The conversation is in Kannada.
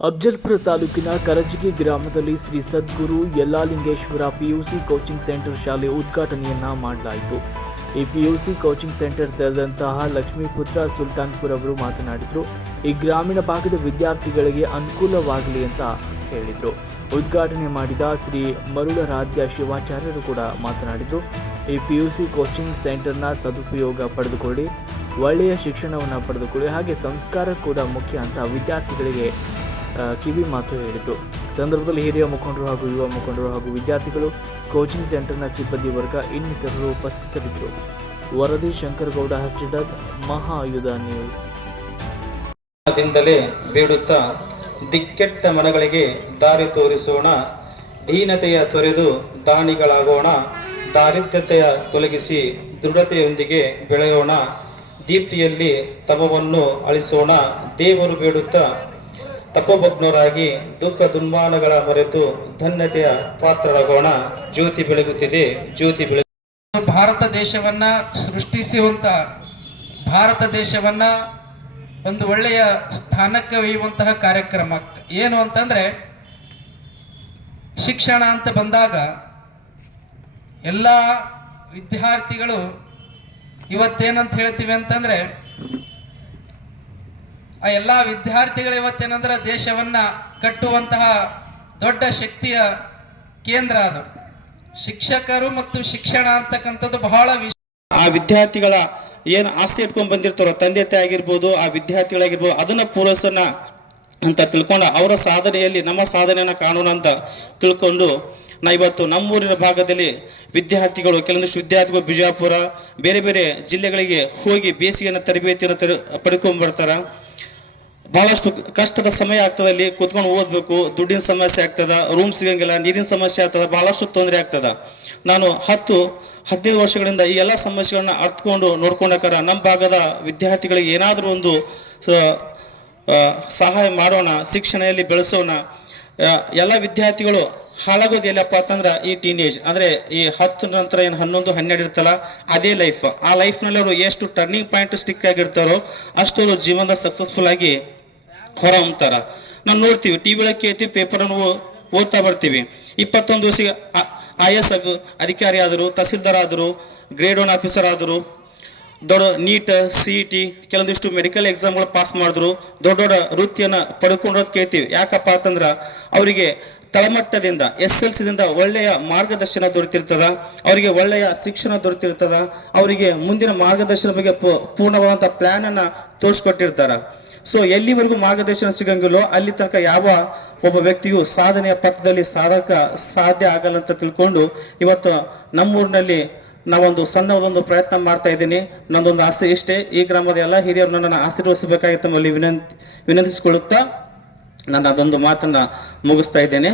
ಅಫ್ಜಲ್ಪುರ ತಾಲೂಕಿನ ಕರಜಗಿ ಗ್ರಾಮದಲ್ಲಿ Shri Sadguru Yallalingeshwara PUC coaching centre ಶಾಲೆ ಉದ್ಘಾಟನೆಯನ್ನ ಮಾಡಲಾಯಿತು. ಈ ಪಿಯುಸಿ ಕೋಚಿಂಗ್ ಸೆಂಟರ್ ತೆರೆದಂತಹ ಲಕ್ಷ್ಮೀಪುತ್ರ ಸುಲ್ತಾನ್ಪುರ್ ಅವರು ಮಾತನಾಡಿದರು. ಈ ಗ್ರಾಮೀಣ ಭಾಗದ ವಿದ್ಯಾರ್ಥಿಗಳಿಗೆ ಅನುಕೂಲವಾಗಲಿ ಅಂತ ಹೇಳಿದರು. ಉದ್ಘಾಟನೆ ಮಾಡಿದ ಶ್ರೀ ಮರುಳರಾಧ್ಯ ಶಿವಾಚಾರ್ಯರು ಕೂಡ ಮಾತನಾಡಿದರು. ಈ ಪಿಯುಸಿ ಕೋಚಿಂಗ್ ಸೆಂಟರ್ನ ಸದುಪಯೋಗ ಪಡೆದುಕೊಳ್ಳಿ, ಒಳ್ಳೆಯ ಶಿಕ್ಷಣವನ್ನು ಪಡೆದುಕೊಳ್ಳಿ, ಹಾಗೆ ಸಂಸ್ಕಾರ ಕೂಡ ಮುಖ್ಯ ಅಂತ ವಿದ್ಯಾರ್ಥಿಗಳಿಗೆ ಕಿವಿ ಮಾತು ಹೇಳಿದರು. ಸಂದರ್ಭದಲ್ಲಿ ಹಿರಿಯ ಮುಖಂಡರು ಹಾಗೂ ಯುವ ಮುಖಂಡರು ಹಾಗೂ ವಿದ್ಯಾರ್ಥಿಗಳು, ಕೋಚಿಂಗ್ ಸೆಂಟರ್ನ ಸಿಬ್ಬಂದಿ ವರ್ಗ ಇನ್ನಿತರರು ಉಪಸ್ಥಿತರಿದ್ದರು. ವರದಿ ಶಂಕರಗೌಡ ಹಚ್ಚಿಡದ್, ಮಹಾಯುಧ ನ್ಯೂಸ್. ದಿಂದಲೇ ಬೇಡುತ್ತಾ ದಿಕ್ಕೆಟ್ಟ ಮನಗಳಿಗೆ ದಾರಿ ತೋರಿಸೋಣ, ದೀನತೆಯ ತೊರೆದು ದಾನಿಗಳಾಗೋಣ, ದಾರಿದ್ರ್ಯತೆಯ ತೊಲಗಿಸಿ ದೃಢತೆಯೊಂದಿಗೆ ಬೆಳೆಯೋಣ, ದೀಪ್ತಿಯಲ್ಲಿ ತಪವನ್ನು ಅಳಿಸೋಣ, ದೇವರು ಬೇಡುತ್ತಾ ತಪೋಭಗ್ನರಾಗಿ ದುಃಖ ದುನ್ಮಾನಗಳ ಮರೆತು ಧನ್ಯತೆಯ ಪಾತ್ರರಾಗೋಣ. ಜ್ಯೋತಿ ಬೆಳಗುತ್ತಿದೆ, ಜ್ಯೋತಿ ಬೆಳಗು. ಭಾರತ ದೇಶವನ್ನ ಸೃಷ್ಟಿಸುವಂತ, ಭಾರತ ದೇಶವನ್ನ ಒಂದು ಒಳ್ಳೆಯ ಸ್ಥಾನಕ್ಕೆ ಒಯ್ಯುವಂತಹ ಕಾರ್ಯಕ್ರಮ ಏನು ಅಂತಂದ್ರೆ, ಶಿಕ್ಷಣ ಅಂತ ಬಂದಾಗ ಎಲ್ಲ ವಿದ್ಯಾರ್ಥಿಗಳು ಇವತ್ತೇನಂತ ಹೇಳ್ತೀವಿ ಅಂತಂದ್ರೆ, ಆ ಎಲ್ಲ ವಿದ್ಯಾರ್ಥಿಗಳು ಇವತ್ತೇನಂದ್ರೆ ದೇಶವನ್ನ ಕಟ್ಟುವಂತಹ ದೊಡ್ಡ ಶಕ್ತಿಯ ಕೇಂದ್ರ ಅದು ಶಿಕ್ಷಕರು ಮತ್ತು ಶಿಕ್ಷಣ ಅಂತಕ್ಕಂಥದ್ದು ಬಹಳ ಆ ವಿದ್ಯಾರ್ಥಿಗಳ ಏನು ಆಸೆ ಇಟ್ಕೊಂಡು ಬಂದಿರ್ತಾರೋ, ತಂದೆ ತಾಯಿ ಆಗಿರ್ಬೋದು, ಆ ವಿದ್ಯಾರ್ಥಿಗಳಾಗಿರ್ಬೋದು, ಅದನ್ನ ಪೂರೈಸೋಣ ಅಂತ ತಿಳ್ಕೊಂಡು ಅವರ ಸಾಧನೆಯಲ್ಲಿ ನಮ್ಮ ಸಾಧನೆಯನ್ನ ಕಾಣೋಣ ಅಂತ ತಿಳ್ಕೊಂಡು ನಾ ಇವತ್ತು ನಮ್ಮೂರಿನ ಭಾಗದಲ್ಲಿ ವಿದ್ಯಾರ್ಥಿಗಳು, ಕೆಲವೊಂದಿಷ್ಟು ವಿದ್ಯಾರ್ಥಿಗಳು ಬಿಜಾಪುರ ಬೇರೆ ಬೇರೆ ಜಿಲ್ಲೆಗಳಿಗೆ ಹೋಗಿ ಬೇಸಿಗೆಯನ್ನು ತರಬೇತಿಯನ್ನು ಪಡ್ಕೊಂಡ್ ಬರ್ತಾರ. ಬಹಳಷ್ಟು ಕಷ್ಟದ ಸಮಯ ಆಗ್ತದೆ, ಅಲ್ಲಿ ಕೂತ್ಕೊಂಡು ಓದ್ಬೇಕು, ದುಡ್ಡಿನ ಸಮಸ್ಯೆ ಆಗ್ತದ, ರೂಮ್ ಸಿಗಂಗಿಲ್ಲ, ನೀರಿನ ಸಮಸ್ಯೆ ಆಗ್ತದ, ಬಹಳಷ್ಟು ತೊಂದರೆ ಆಗ್ತದ. ನಾನು 10-15 ವರ್ಷಗಳಿಂದ ಈ ಎಲ್ಲ ಸಮಸ್ಯೆಗಳನ್ನ ಅರ್ಥಕೊಂಡು ನೋಡ್ಕೊಂಡಾರ ನಮ್ಮ ಭಾಗದ ವಿದ್ಯಾರ್ಥಿಗಳಿಗೆ ಏನಾದರೂ ಒಂದು ಸಹಾಯ ಮಾಡೋಣ, ಶಿಕ್ಷಣದಲ್ಲಿ ಬೆಳೆಸೋಣ. ಎಲ್ಲ ವಿದ್ಯಾರ್ಥಿಗಳು ಹಾಳಾಗೋದು ಎಲ್ಲಪ್ಪ ಅಂತಂದ್ರೆ ಈ ಟೀನೇಜ್ ಅಂದ್ರೆ ಈ 10 ನಂತರ ಏನು 11-12 ಇರ್ತಲ್ಲ, ಅದೇ ಲೈಫ್. ಆ ಲೈಫ್ನಲ್ಲಿ ಅವರು ಎಷ್ಟು ಟರ್ನಿಂಗ್ ಪಾಯಿಂಟ್ ಸ್ಟಿಕ್ ಆಗಿರ್ತಾರೋ ಅಷ್ಟು ಅವರು ಜೀವನದ ಸಕ್ಸಸ್ಫುಲ್ ಆಗಿ ಹೊರ ಹೊಮ್ತಾರ. ನಾವು ನೋಡ್ತೀವಿ, ಟಿವಿ ಒಳಗೆ ಕೇಳ್ತೀವಿ, ಪೇಪರನ್ನು ಓದ್ತಾ ಬರ್ತೀವಿ. 21 ವರ್ಷಕ್ಕೆ IAS ಅಧಿಕಾರಿ ಆದರು, ತಹಸೀಲ್ದಾರ್ ಆದರು, ಗ್ರೇಡ್ 1 ಆಫೀಸರ್ ಆದರು, ದೊಡ್ಡ ನೀಟ್ CET ಕೆಲವೊಂದಿಷ್ಟು ಮೆಡಿಕಲ್ ಎಕ್ಸಾಮ್ಗಳು ಪಾಸ್ ಮಾಡಿದ್ರು, ದೊಡ್ಡ ದೊಡ್ಡ ವೃತ್ತಿಯನ್ನು ಪಡ್ಕೊಂಡೋದು ಕೇಳ್ತೀವಿ. ಯಾಕಪ್ಪ ಅಂತಂದ್ರೆ ಅವರಿಗೆ ತಳಮಟ್ಟದಿಂದ SLCದಿಂದ ಒಳ್ಳೆಯ ಮಾರ್ಗದರ್ಶನ ದೊರೆತಿರ್ತದ, ಅವರಿಗೆ ಒಳ್ಳೆಯ ಶಿಕ್ಷಣ ದೊರೆತಿರ್ತದ, ಅವರಿಗೆ ಮುಂದಿನ ಮಾರ್ಗದರ್ಶನ ಬಗ್ಗೆ ಪೂರ್ಣವಾದಂಥ ಪ್ಲಾನ್ ಅನ್ನ ತೋರಿಸ್ಕೊಟ್ಟಿರ್ತಾರ. ಸೊ ಎಲ್ಲಿವರೆಗೂ ಮಾರ್ಗದರ್ಶನ ಸಿಗಂಗಿಲ್ಲೋ ಅಲ್ಲಿ ತನಕ ಯಾವ ಒಬ್ಬ ವ್ಯಕ್ತಿಯು ಸಾಧನೆಯ ಪಥದಲ್ಲಿ ಸಾಧ್ಯ ಆಗಲ್ಲ ಅಂತ ತಿಳ್ಕೊಂಡು ಇವತ್ತು ನಮ್ಮೂರಿನಲ್ಲಿ ನಾವೊಂದು ಸಣ್ಣದೊಂದು ಪ್ರಯತ್ನ ಮಾಡ್ತಾ ಇದ್ದೀನಿ. ನನ್ನದೊಂದು ಆಸೆ ಇಷ್ಟೇ, ಈ ಗ್ರಾಮದ ಎಲ್ಲ ಹಿರಿಯರು ನನ್ನನ್ನು ಆಶೀರ್ವದಿಸಬೇಕಾಗಿ ತಮ್ಮಲ್ಲಿ ವಿನಂತಿಸಿಕೊಳ್ಳುತ್ತಾ ನಾನು ಅದೊಂದು ಮಾತನ್ನ ಮುಗಿಸ್ತಾ ಇದ್ದೇನೆ.